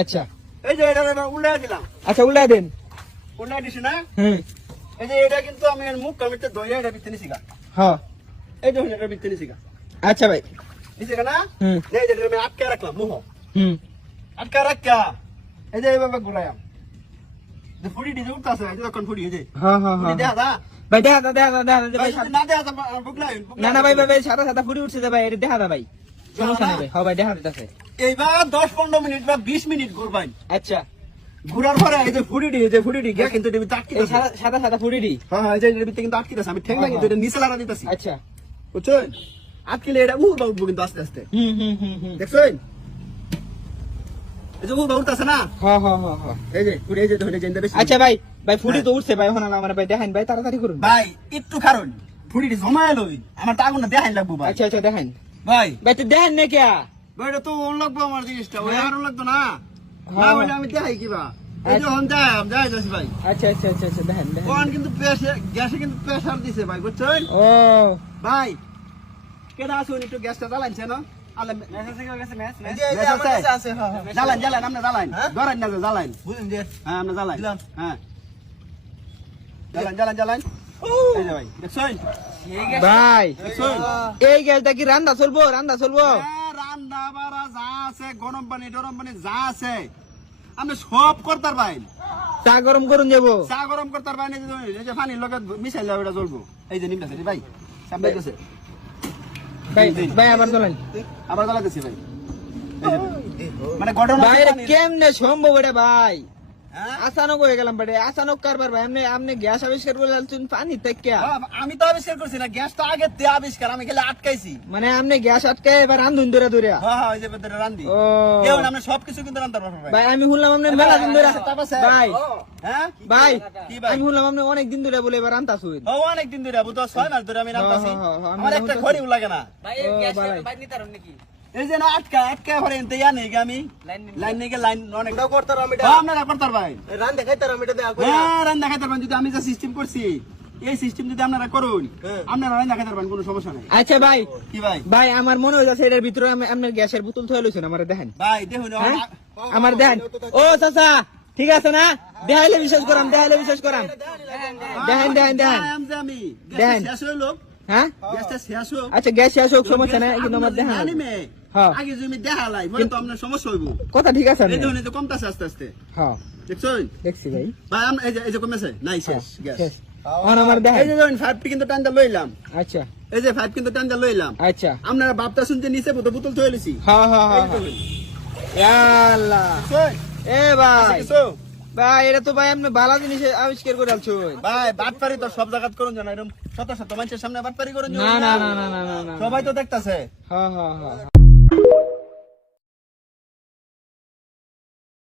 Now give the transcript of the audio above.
আচ্ছা এই যে এটা উল্টাই দিলাম। আচ্ছা উল্টাই দেন। উল্টাই দিছি না? হুম এই যে এটা কিন্তু আমি মুখ কমিতে দইয়া এটা ভিতরে নিছি গা। হ্যাঁ এই যে এটা ভিতরে নিছি গা। আচ্ছা ভাই। নিছি গা না? হুম এই যে এটা আমি আটকে রাখলাম মুহ। হুম আটকে রাখা। এই যে এইভাবে ঘুরাইলাম। যে ফুড়ি দিতে উঠতাছে, এই যে কোন ফুড়ি এই যে। হ্যাঁ হ্যাঁ ফুড়ি দেখা দা? ভাই দেখা ভাই না দেখা দা বুকলাই। না না ভাই ভাই সাদা সাদা ফুটি উঠছে ভাই, এটা দেখা দা ভাই, সমস্যা নেই ভাই। হ্যাঁ ভাই দেখা দিতেছে। এইবার 10-15 মিনিট বা 20 মিনিট ঘুরবাই। আচ্ছা ঘুরার পরে এই যে ফুড়িটি গিয়া কিন্তু এটা ভিতরে আটকে এই আছে। সাদা সাদা ফুটিটি। হ্যাঁ এই যে এর ভিতরে কিন্তু আটকে আছে। আমি ঠেংলা কিন্তু এটা নিচে লাড়া দিতেছি। আচ্ছা বুঝছেন? আটকেলে এটা উঠবা উঠবো কিন্তু আস্তে আস্তে। হুম দেখছেন? এই যে উঠবা উঠতেছে না? হ্যাঁ হ্যাঁ হ্যাঁ হ্যাঁ। এই যে ফুড়ি এই যে ধরে যেতে বেশি। আচ্ছা ভাই ভাই ফুটি তো উঠছে ভাই, এখন আমার ভাই দেখান ভাই, তাড়াতাড়ি করুন ভাই একটু কারণ ফুড়িটি জমায় লই। আমার তো আগুনটা দেখাই লাগবো ভাই। আচ্ছা আচ্ছা দেখান ভাই ভাই, তো দেখান না কে? ভাই এটা তো অন লাগবো আমার জিনিসটা। ওই আর লাগতো না। না হ্যাঁ। বলে আমি দেখাই কিবা। এই যে হন যাই যাচ্ছি ভাই। আচ্ছা আচ্ছা আচ্ছা আচ্ছা দেখান দেখান। কোন কিন্তু গ্যাসে কিন্তু প্রেসার দিছে ভাই, বুঝছেন? ও ভাই কেডা আসুন একটু গ্যাসটা জ্বালাইছে না? আলে মেসেজ গেছে মেস এই যে আমার কাছে আছে, হ্যাঁ হ্যাঁ। জ্বালান আপনি জ্বালান। হ্যাঁ? ধরেন না জ্বালান। বুঝুন যে হ্যাঁ আপনি জ্বালান। দিলাম। হ্যাঁ জ্বালান। এই যে ভাই দেখছেন? ভাই দেখছেন? এই গ্যাসটা কি রান্না চলবো? রান্না চলবো? হ্যাঁ, রান্না বাড়া যা আছে, গরম পানি টরম পানি যা আছে আপনি সব করতার ভাই। চা গরম করুন যাবো? চা গরম করতার ভাই। এই যে পানির লগে মিশাইলে ওটা জ্বলবো। এই যে নিমটা ভাই সামনে গেছে। ভাই ভাই আবার চলেন আবার জ্বালাতেছি ভাই। এই যে, মানে ঘটনা ভাই, এটা কেমনে সম্ভব এটা ভাই? হ্যাঁ? আচানক হয়ে গেলাম ভাই, আচানক কারবার ভাই। আপনি গ্যাস আবিষ্কার করে আনছেন পানি থেকে। আমি তো আবিষ্কার করছি না, গ্যাস তো আগে তে আবিষ্কার, আমি খেলে আটকাইছি। মানে আপনি গ্যাস আটকে এবার রান্ধুন ধরে ধরে। হ্যাঁ ওই যে ভিতরে রান্ধি। ও কেউ না, আমরা সবকিছু কিন্তু রান্তার পারবো ভাই। ভাই, আমি শুনলাম আপনি মেলা দিন ধরে। তাপ আছে? ভাই হ্যাঁ ভাই কি ভাই? আমি শুনলাম আপনি অনেক দিন ধরে বলে এবার রান্তাছুন। ও অনেক দিন ধরে, বুঝতো 6 মাস ধরে আমি রান্তাছি। হ্যাঁ, হ্যাঁ, আমার একটা আমি খড়িও লাগে না। ভাই ও, গ্যাস ভাই। বাইর নিতে পারুন নাকি? এই যে না আটকা ভরে এনতে ইয়া নেই আমি লাইন নেই লাইন অনেক ওটা করতার আমি এটা হ্যাঁ, আপনারা করতার ভাই। রান দেখাইতার আমি এটা দেখা হ্যাঁ রান দেখাইতে পারবেন যদি আমি যা সিস্টেম করছি, এই সিস্টেম যদি আপনারা করুন, হ্যাঁ। আপনারা রান দেখাইতে পারবেন, কোনো সমস্যা নাই। আচ্ছা ভাই কি ভাই? ভাই আমার মনে হয় যাচ্ছে এটার ভিতরে আপনার গ্যাসের বোতল থয়ে লইছেন, আমার দেখেন। ভাই দেখুন হ্যাঁ? আমার দেখেন। ও চাচা ঠিক আছে না? দেখাইলে বিশ্বাস করাম, দেখাইলে বিশ্বাস করাম। দেখেন আমি দেখেন। শেষ হইলো, হ্যাঁ গ্যাসটা শেষ হোক। আচ্ছা গ্যাস শেষ হোক, সমস্যা নাই, কিন্তু আমার দেখা জানি মে, হ্যাঁ। আগে যদি দেখালাই পরে তো আপনার সমস্যা হইব। কথা ঠিক আছে। এই দেখুন এই যে কমতাছে আস্তে আস্তে, হ্যাঁ দেখছেন দেখছি ভাই। ভাই? এই যে কমেছে নাই শেষ গ্যাস। শেষ। এখন আমার দেখেন। এই যে দেখুন 5 কিন্তু টানটা লইলাম। আচ্ছা এই যে 5 কিন্তু টানটা লইলাম। আচ্ছা আপনারা বাপটা শুনতে নিচে বোতল থয়ে লইছি। হ্যাঁ হ্যাঁ এই হ্যাঁ যে দেখুন। ইয়া আল্লাহ। দেখছেন? এ ভাই কিছু? ভাই এটা তো ভাই আপনি ভালো জিনিস আবিষ্কার করে আলছো। ভাই বাটপারি তো সব জায়গাত করুন জানা, এরকম শত শত মানুষের সামনে বাটপারি করুন না না না না না না না সবাই তো দেখতাছে। হ্যাঁ হ্যাঁ হ্যাঁ